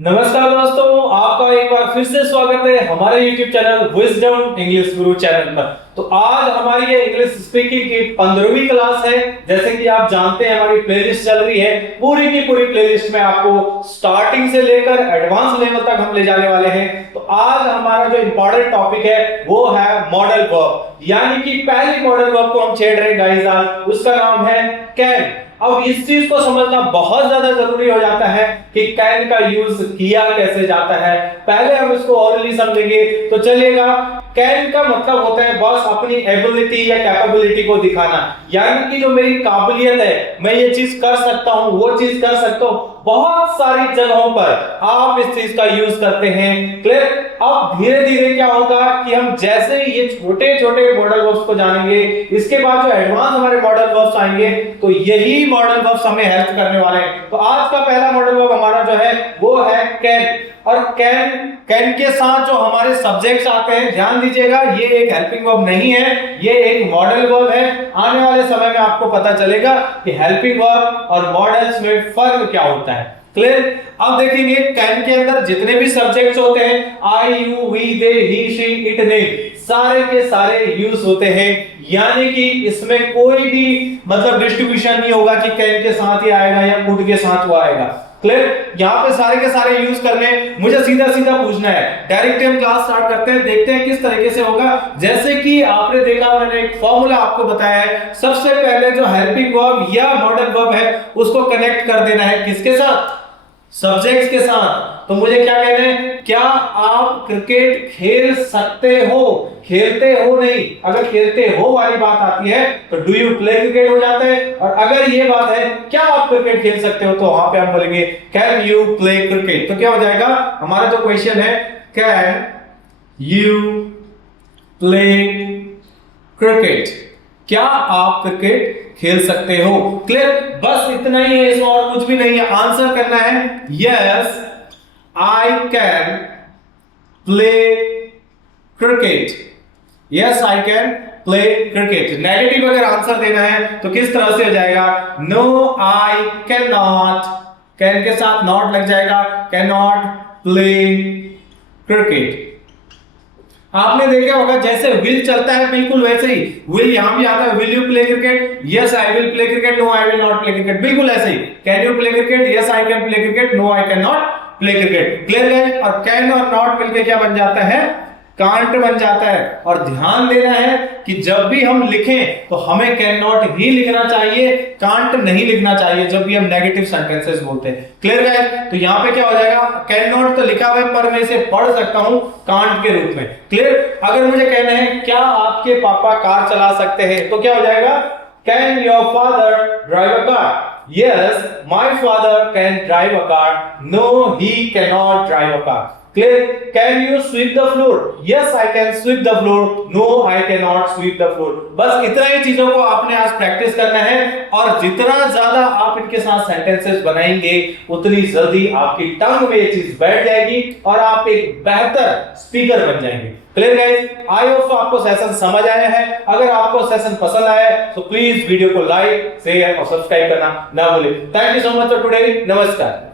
नमस्कार दोस्तों, आपका एक बार फिर से स्वागत है हमारे YouTube चैनल विजडम इंग्लिश गुरु चैनल पर। तो आज हमारी ये इंग्लिश स्पीकिंग की 15वीं क्लास है। जैसे कि आप जानते हैं हमारी प्लेलिस्ट चल रही है, पूरी की पूरी प्लेलिस्ट में आपको स्टार्टिंग से लेकर एडवांस लेवल तक हम ले जाने वाले हैं। तो आज हमारा जो इंपॉर्टेंट टॉपिक है वो है मॉडल वर्ब, यानी कि पहली मॉडल वर्ब को हम छेड़ रहे हैं गाइस आज, उसका नाम है कैन। अब इस चीज को समझना बहुत ज्यादा जरूरी हो जाता है कि कैन का यूज किया कैसे जाता है। पहले हम इसको ऑरली समझेंगे। तो चलिएगा, कैन का मतलब होता है बस अपनी एबिलिटी या कैपेबिलिटी को दिखाना, यानी कि जो मेरी काबिलियत है, मैं ये चीज कर सकता हूं, वो चीज कर सकता हूं। बहुत सारी जगहों पर आप इस चीज का यूज करते हैं। क्लियर? अब धीरे धीरे क्या होगा कि हम जैसे ही ये छोटे छोटे मॉडल वर्ब्स को जानेंगे, इसके बाद जो एडवांस हमारे मॉडल वर्ब्स आएंगे, तो यही मॉडल वर्ब्स हमें हेल्प करने वाले हैं। तो आज का पहला मॉडल वर्ब हमारा जो है वो है कैन। और कैन के साथ जो हमारे सब्जेक्ट्स आते हैं, ध्यान दीजिएगा, ये एक हेल्पिंग वर्ब नहीं है, ये एक मॉडल वर्ब है। आने वाले समय में आपको पता चलेगा कि हेल्पिंग वर्ब और मॉडल्स में फर्क क्या होता है। क्लियर? अब देखेंगे कैन के अंदर जितने भी सब्जेक्ट्स होते हैं, I, you, we, they, he, she, it, they, सारे के सारे यूज होते हैं। यानी कि इसमें कोई भी मतलब डिस्ट्रीब्यूशन नहीं होगा कि कैन के साथ ही आएगा या कुड के साथ वो आएगा। क्लियर? यहाँ पे सारे के सारे यूज करने, मुझे सीधा सीधा पूछना है। डायरेक्ट हम क्लास स्टार्ट करते हैं, देखते हैं किस तरीके से होगा। जैसे कि आपने देखा, मैंने एक फॉर्मूला आपको बताया है। सबसे पहले जो हेल्पिंग वर्ब या मॉडल वर्ब है उसको कनेक्ट कर देना है किसके साथ? सब्जेक्ट्स के साथ। तो मुझे क्या कहना है, क्या आप क्रिकेट खेल सकते हो? खेलते हो नहीं, अगर खेलते हो वाली बात आती है तो डू यू प्ले क्रिकेट हो जाता है। और अगर ये बात है क्या आप क्रिकेट खेल सकते हो, तो वहां पे हम बोलेंगे कैन यू प्ले क्रिकेट। तो क्या हो जाएगा, हमारा जो क्वेश्चन है, कैन यू प्ले क्रिकेट, क्या आप क्रिकेट खेल सकते हो? क्लियर? बस इतना ही है, इसमें और कुछ भी नहीं है। आंसर करना है yes I can play cricket, yes I can play cricket. Negative अगर आंसर देना है तो किस तरह से हो जाएगा? No I can not, can के साथ नॉट लग जाएगा, कैन नॉट प्ले क्रिकेट। आपने देखा होगा जैसे विल चलता है बिल्कुल वैसे ही विल यहां भी आता है। Will you play cricket? Yes I will play cricket, no I will not play cricket. बिल्कुल ऐसे ही। Can you play cricket? Yes I can play cricket, no I can not play cricket. Clear है? और can और not मिलके क्या बन जाता है? कांट बन जाता है। और ध्यान देना है कि जब भी हम लिखें तो हमें कैन नॉट ही लिखना चाहिए, कांट नहीं लिखना चाहिए जब भी हम नेगेटिव सेंटेंसेस बोलते हैं। Clear guys? तो यहां पे क्या हो जाएगा, कैन नॉट तो लिखा हुआ है पर मैं इसे पढ़ सकता हूं कांट के रूप में। क्लियर? अगर मुझे कहना है क्या आपके पापा कार चला सकते हैं, तो क्या हो जाएगा, can your father drive a car? Yes, my father can drive a car. No, he cannot drive a car. Clear? Can you sweep the floor? Yes, I can sweep the floor. No, I cannot sweep the floor. बस इतना ही चीजों को आपने आज practice करना है, और जितना ज्यादा आप इनके साथ सेंटेंसेस बनाएंगे उतनी जल्दी आपकी टंग में ये चीज बैठ जाएगी और आप एक बेहतर स्पीकर बन जाएंगे। Clear guys? आई होप आपको सेशन समझ आया है। अगर आपको सेशन पसंद आया तो प्लीज वीडियो को लाइक, शेयर और सब्सक्राइब करना ना भूलें। Thank you so much for today. नमस्कार।